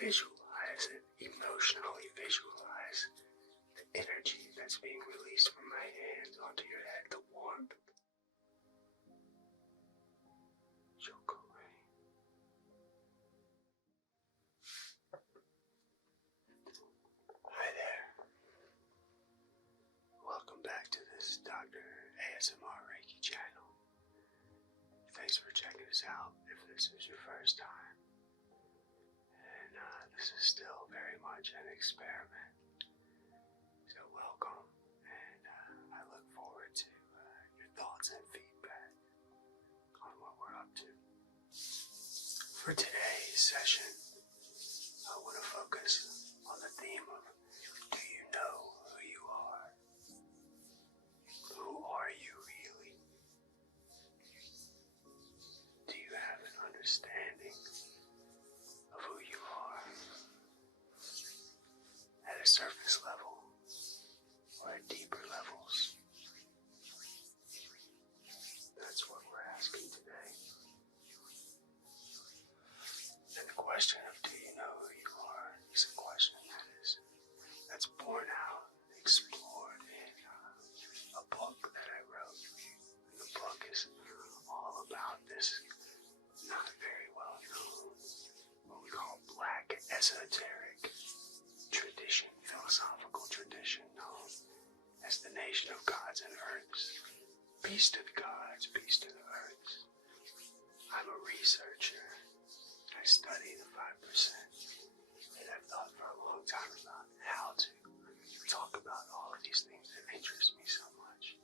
visualize it, emotionally visualize the energy that's being released from my hands onto your head, the warmth. Hi there. Welcome back to this Dr. ASMR Reiki channel. Thanks for checking us out if this is your first time. And this is still very much an experiment. So welcome, and I look forward to your thoughts and feedback on what we're up to. For today's session, I want to focus on the theme of, do you know who you are? Who are you really? Do you have an understanding of who you are at a surface level or at deeper levels? That's what we're asking today. And the question of do you know who you are is a question that's born out, explored in a book that I wrote. And the book is all about this not very well known, what we call black esoteric tradition, philosophical tradition known as the nation of gods and earths. Peace to the gods, peace to the earths. I'm a researcher. I study the 5%, and I've thought for a long time about how to talk about all of these things that interest me so much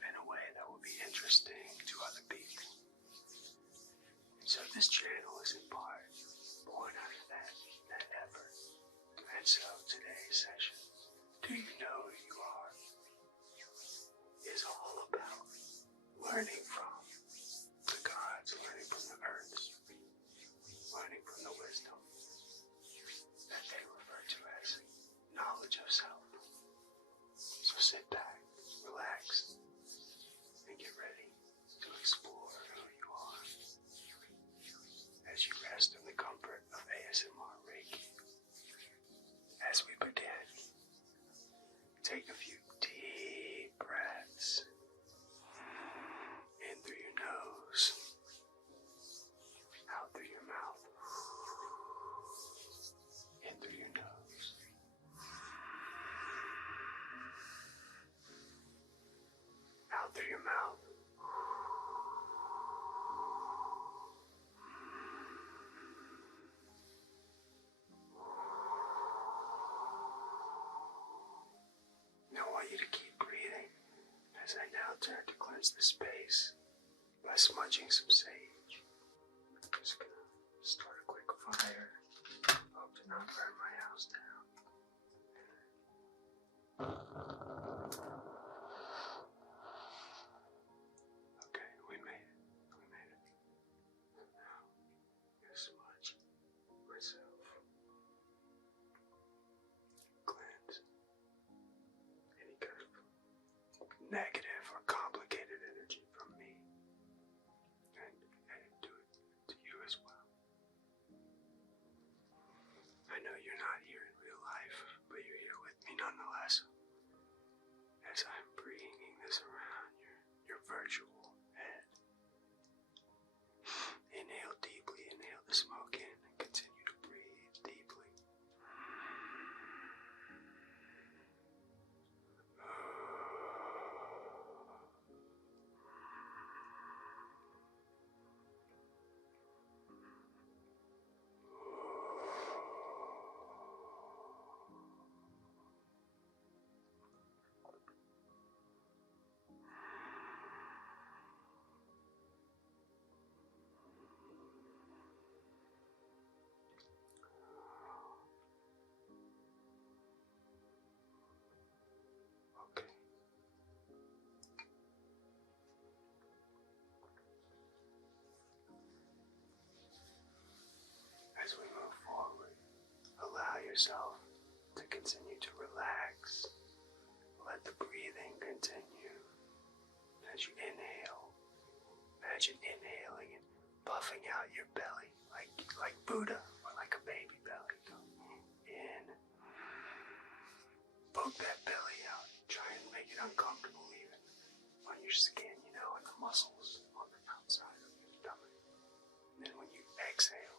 in a way that will be interesting to other people. And so this channel is in part born out of that effort. And so today's session, do you know who you are, is all about learning from the gods, learning from the earths, learning from the wisdom that they refer to as knowledge of self. So sit back, relax, and get ready to explore who you are as you rest in the comfort of ASMR Reiki. As we begin, take a few deep breaths in through your nose, out through your mouth, in through your nose, out through your mouth. Now I want you to keep breathing as I now turn to cleanse the space by smudging some sage. I'm just going to start a quick fire. Hope to not burn my house down. Okay, we made it. Now, I'm going to smudge myself. Cleanse any kind of negative or complicated energy from me. And do it to you as well. I know you're not here in real life, but you're here with me nonetheless. As I'm bringing this around your virtual head. Inhale deeply, inhale the smoke in, and continue to breathe deeply. Okay. As we move forward, allow yourself to continue to relax. Let the breathing continue. As you inhale, imagine inhaling and puffing out your belly like Buddha or like a baby belly. skin, you know, and the muscles on the outside of your stomach. And then when you exhale,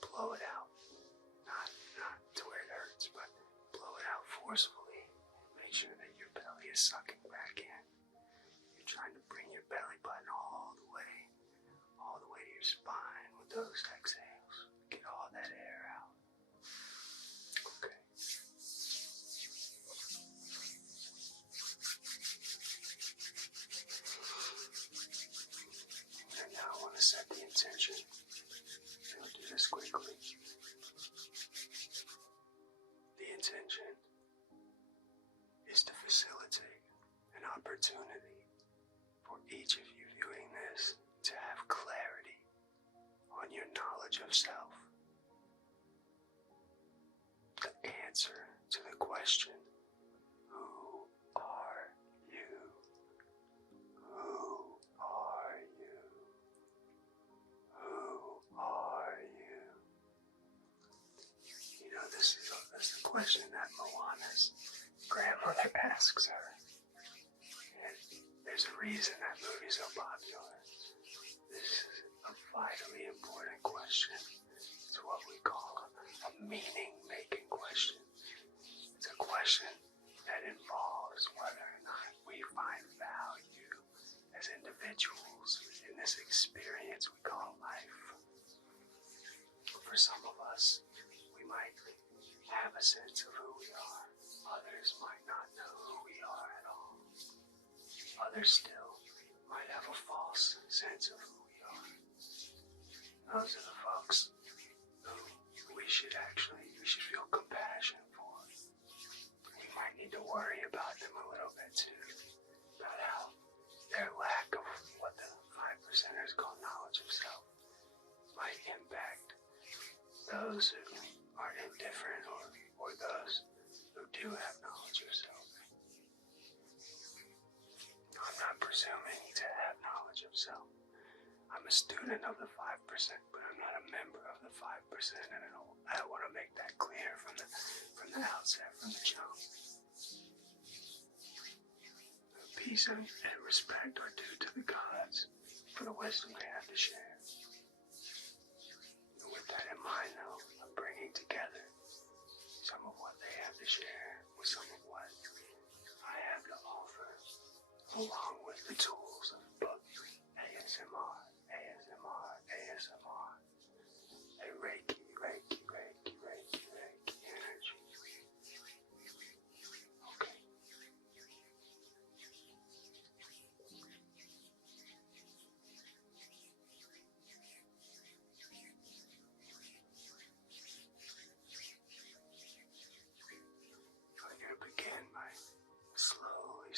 blow it out. Not to where it hurts, but blow it out forcefully. Make sure that your belly is sucking back in. You're trying to bring your belly button all the way to your spine with those exhales. Get all that air out. Okay. And now I want to set the intention. We'll do this quickly. The intention is to facilitate an opportunity for each of you viewing this to have clarity on your knowledge of self. The answer to the question, who are you? Who are you? Who are you? You know, that's the question that Moana's grandmother asks her. And there's a reason that movie's so popular. This is a vitally important question. It's what we call a meaning-making question. It's a question that involves whether or not we find value as individuals in this experience we call life. For some of us, we might have a sense of who we are. Others might not know who we are at all. Others still might have a false sense of who we are. Those are the folks who we should feel compassion for. We might need to worry about them a little bit too, about how their lack of what the 5%ers call knowledge of self might impact those who are indifferent or those who do have knowledge of self. I'm not presuming to have knowledge of self. I'm a student of the 5%, but I'm not a member of the 5%, and I want to make that clear from the outset, from the jump. Peace and respect are due to the gods for the wisdom they have to share. And with that in mind, though, I'm bringing together some of what they have to share with some of what I have to offer, along with the tools of both ASMR, a Reiki energy. Okay. I'm going to begin by slowly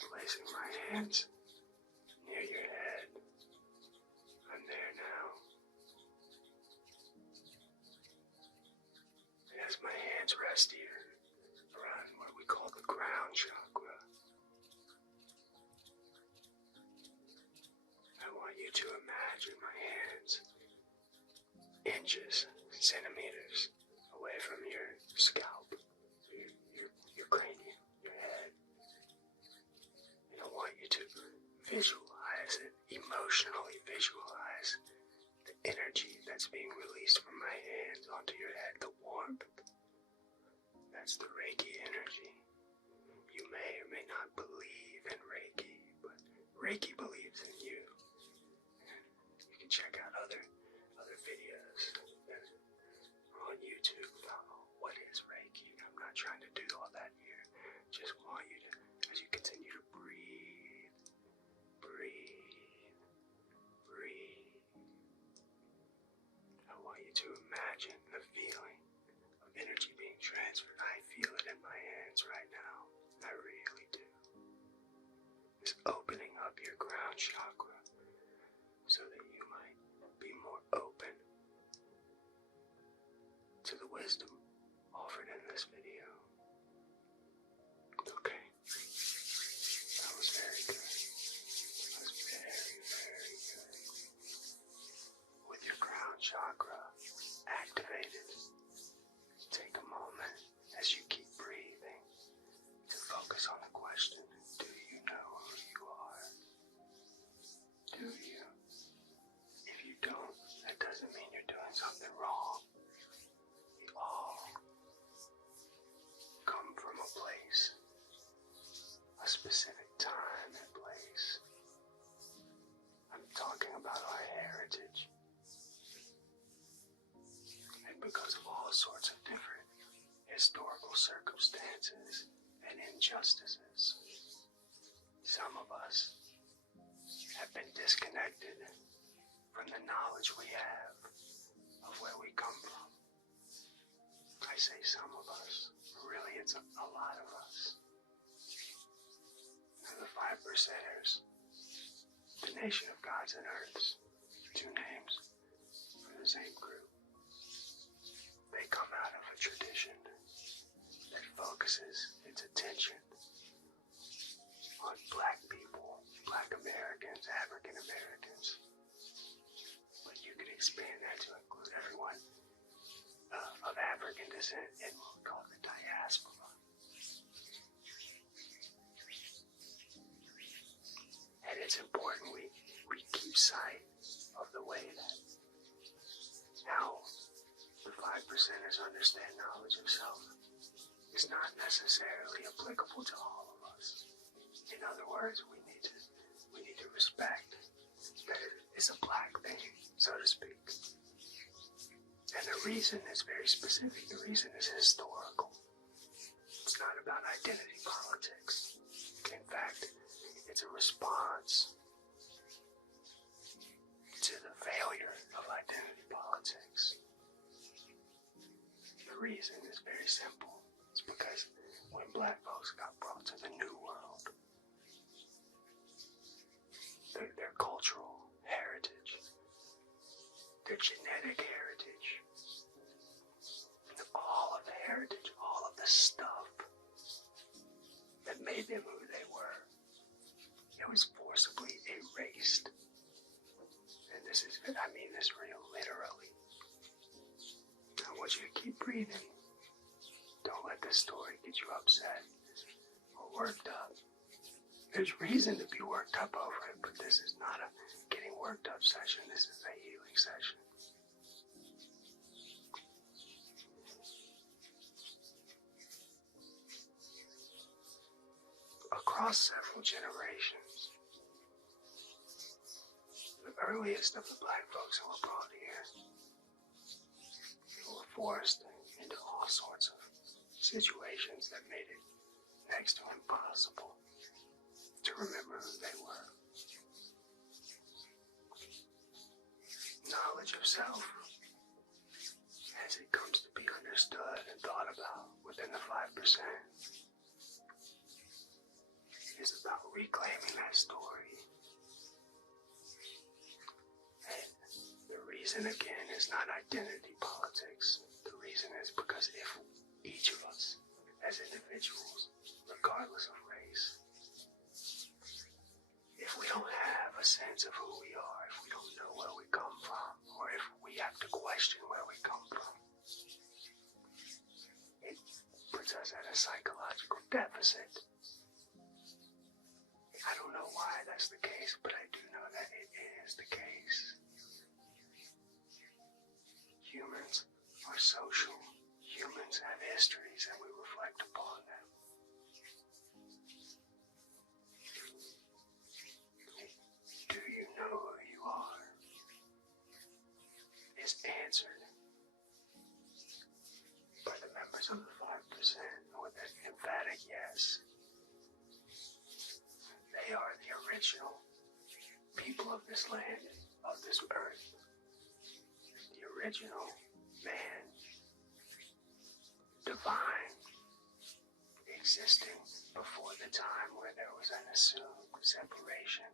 placing my hands near your head. I'm there now. And as my hands rest here around what we call the crown chakra, I want you to imagine my hands inches, centimeters away from your scalp, your cranium, your head. And I want you to visualize it, emotionally visualize the energy that's being released from my hands onto your head, the warmth. That's the Reiki energy. You may or may not believe in Reiki, but Reiki believes in you. And you can check out other videos that are on YouTube about what is Reiki. I'm not trying to do all that here. Just want you to, as you continue to breathe, I want you to imagine the feeling of energy being transferred. I feel it in my hands right now. I really do. It's opening up your crown chakra so that you might be more open to the wisdom offered in this video. Okay. That was very good. That was very good. With your crown chakra activated, take a moment as you keep breathing to from the knowledge we have of where we come from. I say some of us, really it's a lot of us. And the 5%ers, the nation of gods and earths, 2 names for the same group. They come out of a tradition that focuses its attention on black people, black Americans, African Americans. But you could expand that to include everyone of African descent in what we call the diaspora. And it's important we keep sight of the way that how the 5%ers understand knowledge of self is not necessarily applicable to all of us. In other words, we need to respect that it is a black thing, so to speak. And the reason is very specific. The reason is historical. It's not about identity politics. In fact, it's a response to the failure of identity politics. The reason is very simple. It's because when black folks got brought to the New World, their cultural heritage, their genetic heritage, and all of the heritage, all of the stuff that made them who they were, it was forcibly erased. And I mean this real literally. I want you to keep breathing. Don't let this story get you upset or worked up. There's reason to be worked up over it, but this is not a getting worked up session. This is a healing session. Across several generations, the earliest of the black folks who were brought here, who were forced into all sorts of situations that made it next to impossible to remember who they were. Knowledge of self, as it comes to be understood and thought about within the 5%, is about reclaiming that story. And the reason, again, is not identity politics. The reason is because if each of us, as individuals, regardless of race, if we don't have a sense of who we are, if we don't know where we come from, or if we have to question where we come from, it puts us at a psychological deficit. I don't know why that's the case, but I do know that it is the case. Humans are social. Humans have histories and we reflect upon them. Do you know who you are? Is answered by the members of the 5% with an emphatic yes. They are the original people of this land, of this earth. The original man, divine, existing before the time where there was an assumed separation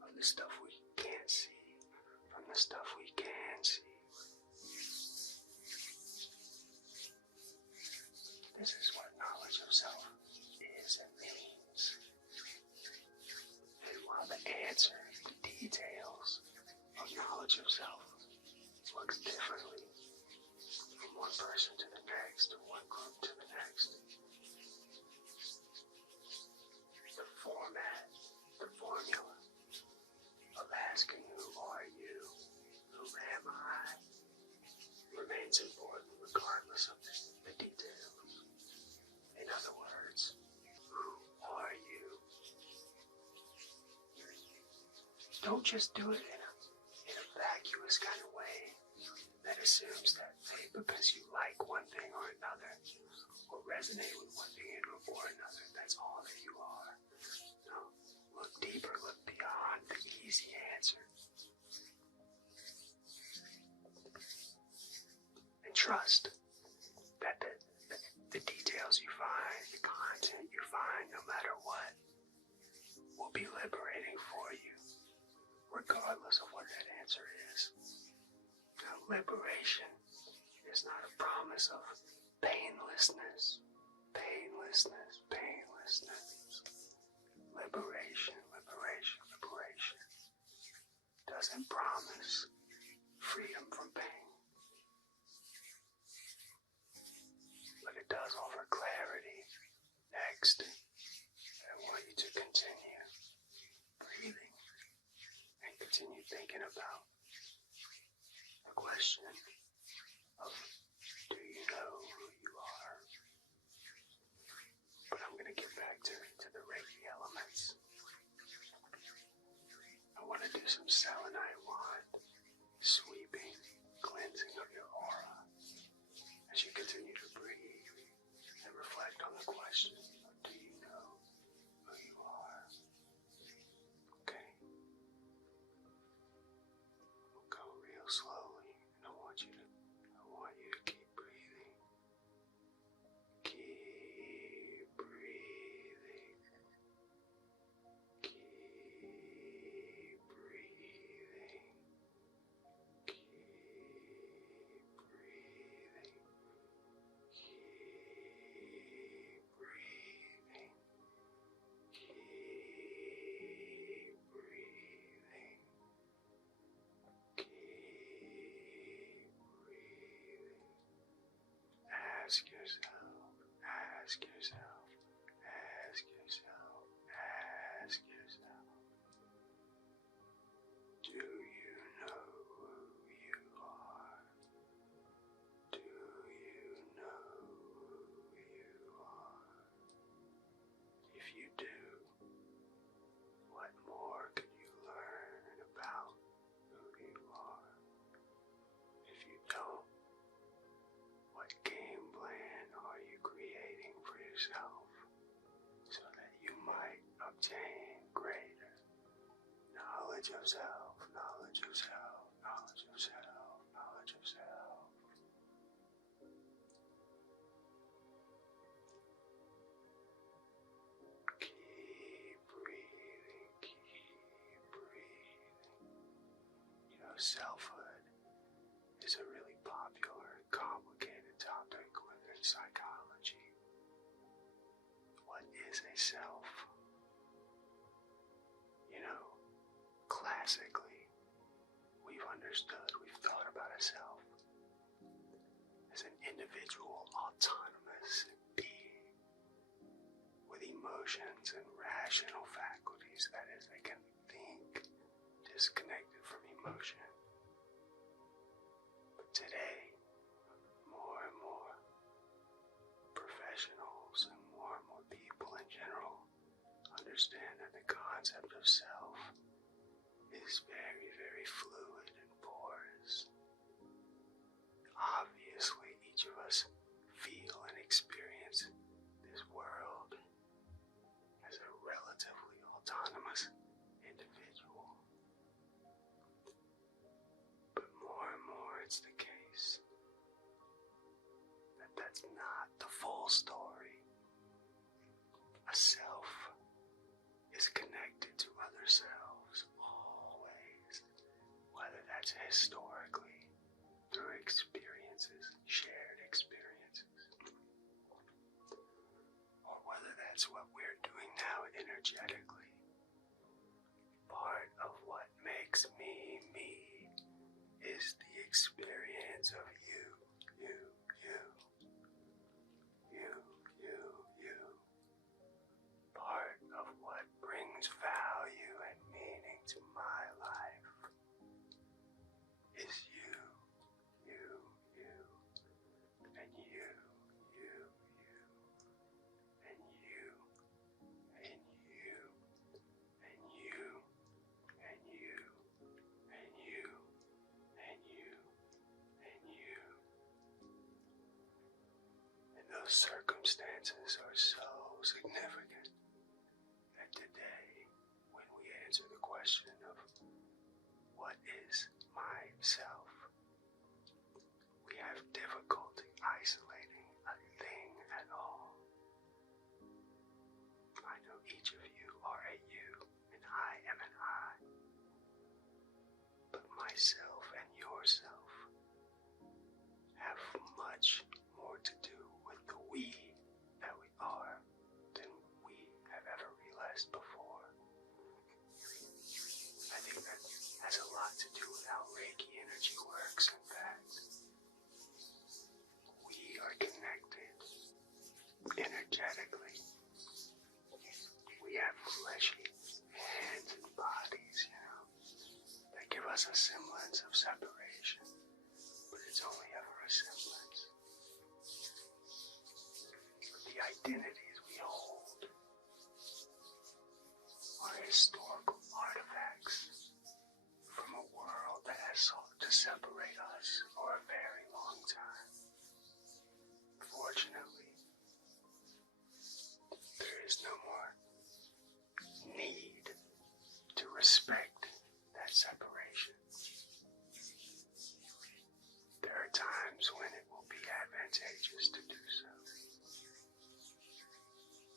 of the stuff we can't see from the stuff we can see. This is what knowledge of self is and means. And while the answer, the details of knowledge of self looks differently from one person to the next, or one group to the next, the format, the formula of asking who are you, who am I, remains important regardless of the details. In other words, who are you? Don't just do it in a vacuous kind of way that assumes that because you like one thing or another, or resonate with one thing or another, that's all that you are. No, look deeper, look beyond the easy answer. trust that the details you find, the content you find, no matter what, will be liberating for you, regardless of what that answer is. Now, liberation is not a promise of painlessness. Painlessness, painlessness. Liberation, liberation, liberation doesn't promise freedom from pain, but it does offer clarity. Next, I want you to continue breathing and continue thinking about the question of, do you know who you are? But I'm going to get back to the Reiki elements. I want to do some selenite wand sweeping, cleansing of your aura as you continue to breathe and reflect on the question of, do you know who you are? Okay. We'll go real slowly, and I want you to keep breathing. Keep breathing. Keep breathing. Keep breathing. Keep breathing. Keep breathing. Keep breathing. Ask yourself, ask yourself, ask yourself, ask yourself, do you know who you are? Do you know who you are? If you do, what more can you learn about who you are? If you don't, what game plan are you creating for yourself so that you might obtain greater knowledge of self, knowledge of self, knowledge of self, knowledge of self? Keep breathing, keep breathing. You know, selfhood is a really popular and complicated topic within psychology. What is a self? You know, classically, we've thought about a self as an individual, autonomous being with emotions and rational faculties. That is, they can think disconnected from emotion. But today, more and more professionals and more people in general understand that the concept of self is very, very fluid and porous. Obviously, each of us feel and experience this world as a relatively autonomous individual. But more and more it's the case that that's not the full story. A self is connected to other selves always, whether that's historically through experiences, shared experiences, or whether that's what we're doing now energetically. Part of what makes me me is the experience of you. Part of what brings value and meaning to my life is you, and you, and you, and you, and you, and you, and you, and you, and you, and you. And those circumstances are so significant that today, when we answer the question of what is myself, we have difficulty each of you are a you, and I am an I. But myself and yourself have much more to do with the we that we are than we have ever realized before. I think that has a lot to do with how Reiki energy works, in fact. We are connected energetically. We have fleshy hands and bodies, that give us a semblance of separation, but it's only ever a semblance. The identities we hold are historical artifacts from a world that has sought to separate us for a very long time. Fortunately, there is no more need to respect that separation. There are times when it will be advantageous to do so,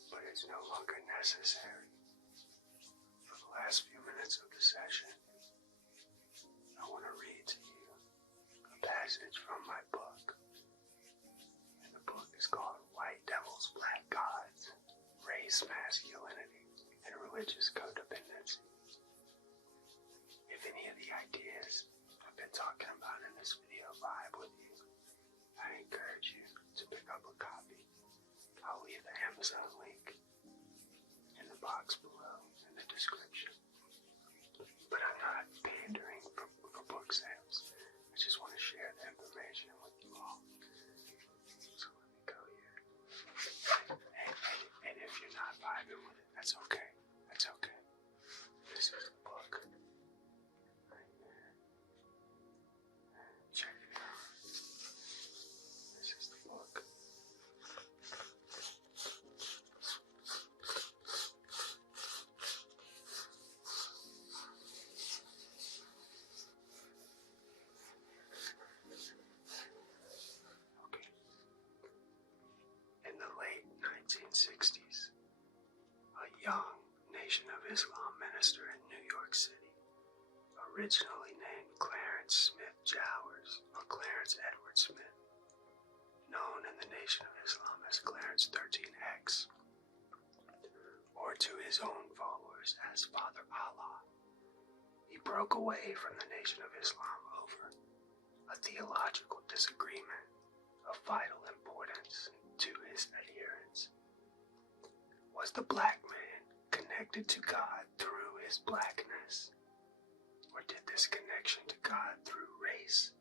but it's no longer necessary. For the last few minutes of the session, I want to read to you a passage from my book. And the book is called White Devils, Black Gods, Race, Masculinity, and Religious Codependency. If any of the ideas I've been talking about in this video vibe with you, I encourage you to pick up a copy. I'll leave the Amazon link in the box below in the description. But I'm not pandering for book sales. I just want to share the information with you all. So let me go here. And if you're not vibing with it, that's okay. That's okay. This is the book. Right there. Check it out. This is the book. Okay. In the late 1960s, a young Nation of Islam minister in New York City, originally named Clarence Smith Jowers, or Clarence Edward Smith, known in the Nation of Islam as Clarence 13X, or to his own followers as Father Allah. He broke away from the Nation of Islam over a theological disagreement of vital importance to his adherents. Was the black man connected to God through his blackness? Or did this connection to God through race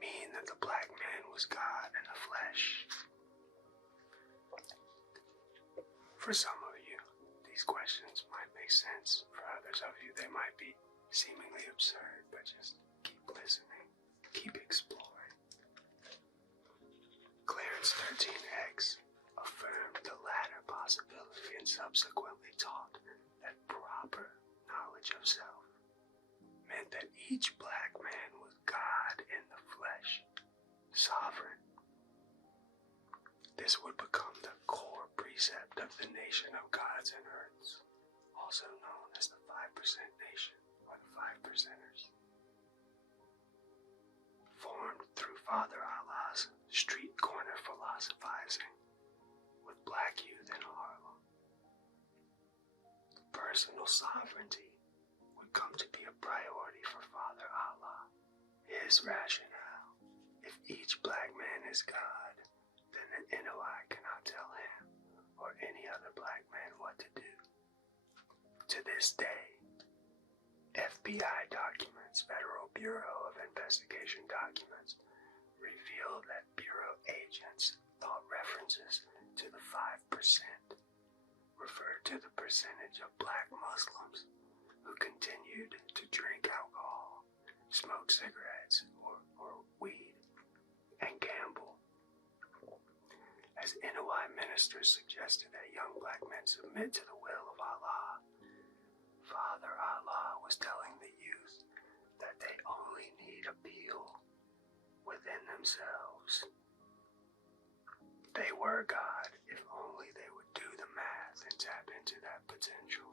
mean that the black man was God in the flesh? For some of you, these questions might make sense. For others of you, they might be seemingly absurd, but just keep listening, keep exploring. Clarence 13X affirmed the latter possibility and subsequently taught that proper knowledge of self meant that each black man was God in the flesh, sovereign. This would become the core precept of the Nation of Gods and Earths, also known as the 5% Nation, or the 5%ers. Formed through Father Allah's street corner philosophizing with black youth in Harlem. Personal sovereignty would come to be a priority for Father Allah. His rationale: if each black man is God, then an NOI cannot tell him or any other black man what to do. To this day, FBI documents, Federal Bureau of Investigation documents, reveal that Bureau agents thought references to the 5% referred to the percentage of black Muslims who continued to drink alcohol, smoke cigarettes or weed, and gamble. As NOI ministers suggested that young black men submit to the will of Allah, Father Allah was telling the youth that they only need appeal within themselves. They were God if only they would do the math and tap into into that potential.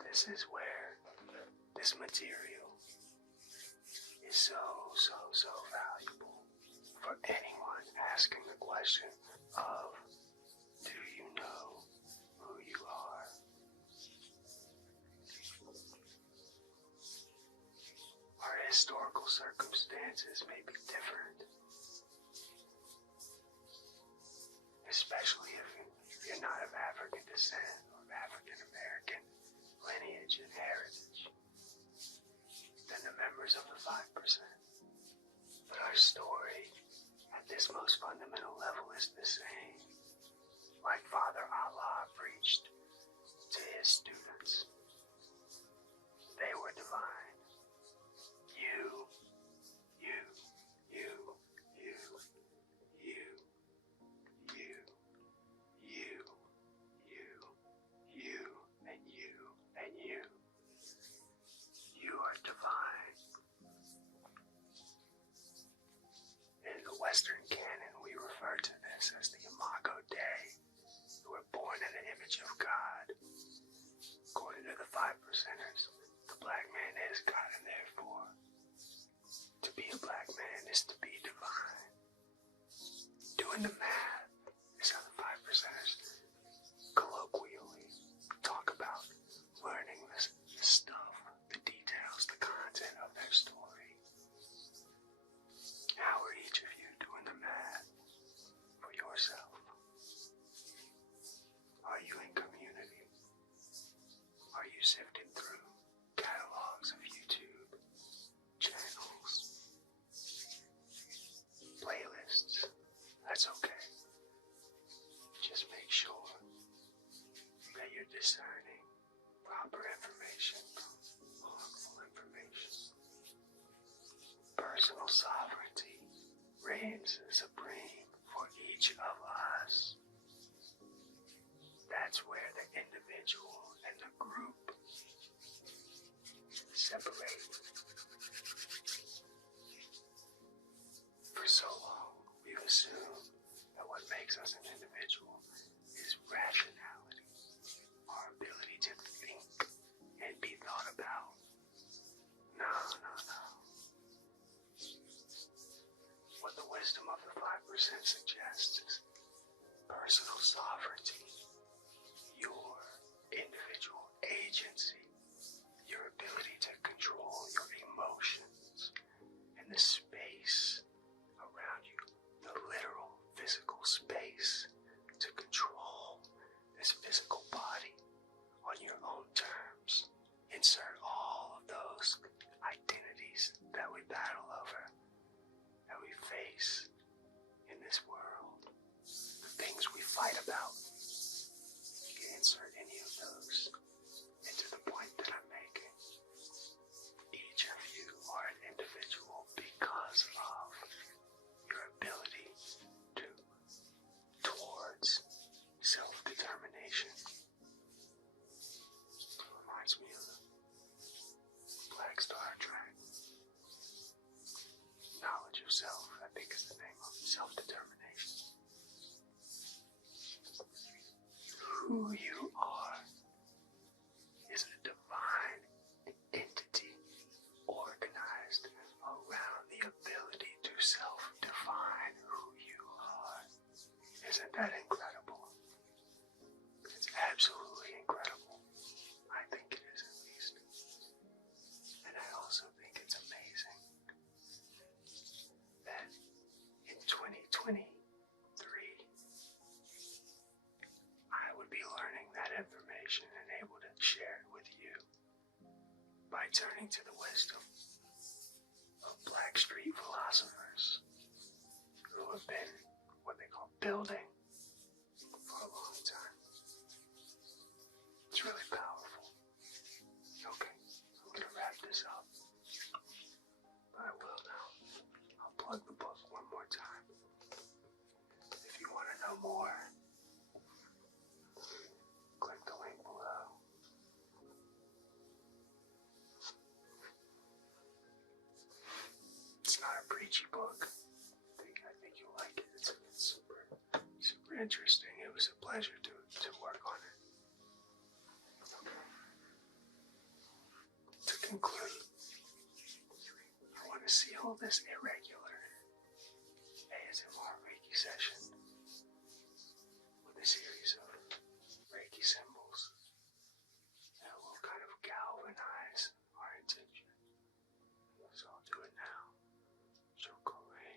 This is where this material is so valuable for anyone asking the question of, do you know who you are? Our historical circumstances may be different, especially if you're not of African descent or African American lineage and heritage, than the members of the 5%. But our story, at this most fundamental level, is the same. Like Father Allah preached to his students, they were divine. You, you, you, you, you, you, you, you, you, and you, and you. You are divine. In the Western canon, we refer to this as the Imago Dei. You were born in the image of God. According to the 5%ers, the black man is God, and therefore, to be a black man is to be divine. Doing the math is how the 5%ers colloquially talk about learning this stuff, the details, the content of their story. How are each of you doing the math for yourself? Are you in community? Are you sifting through catalogs of YouTube channels, playlists? That's okay. Just make sure that you're discerning proper information from harmful information. Personal sovereignty reigns supreme for each of us. That's where the individual and the group separate. For so long, we've assumed that what makes us an individual is rationality, our ability to think and be thought about. No. What the wisdom of the 5% suggests is personal sovereignty, your individual agency, your ability to control your emotions and the space around you, the literal physical space to control this physical body on your own terms. Insert all of those identities that we battle over, that we face in this world, the things we fight about. You can insert any of those into the point that I'm making. Each of you are an individual because of your ability towards self-determination. It reminds me of the Black Star Trek. Knowledge of self, I think, is the name of self-determination. Who you are is a divine entity organized around the ability to self-define who you are. Isn't that incredible? It's absolutely incredible. I think it is, at least. And I also think it's amazing that in 2023, I would be learning that information and able to share it with you by turning to the wisdom of Black Street philosophers who have been what they call building for a long time. It's really powerful. Okay, I'm going to wrap this up. But I will now. I'll plug the book one more time. If you want to know more, click the link below. It's not a preachy book. I think you'll like it. It's super interesting. It was a call this a regular ASMR Reiki session with a series of Reiki symbols that will kind of galvanize our attention. So I'll do it now. Chokore.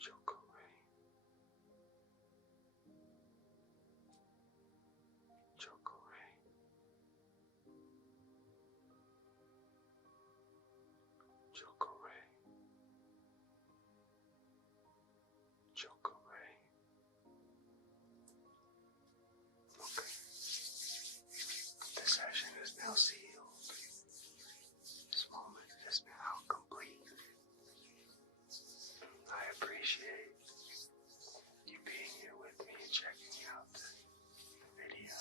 Chokore. Chokore. Chokore. Chokore. Okay. The session is now sealed. This moment is now complete. I appreciate you being here with me and checking out the video.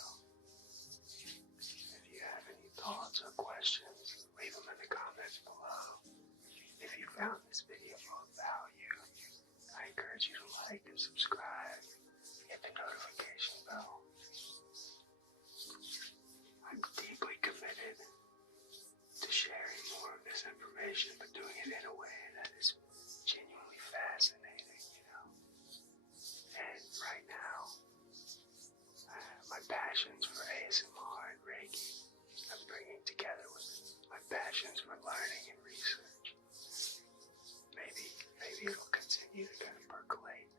If you have any thoughts or questions, leave them in the comments below. If you found this video of value, I encourage you to like and subscribe, hit the notification bell. I'm deeply committed to sharing more of this information, but doing it in a way that is genuinely fascinating, And right now, my passions for ASMR and Reiki, I'm bringing together with my passions for learning and research. Maybe it'll continue to kind of percolate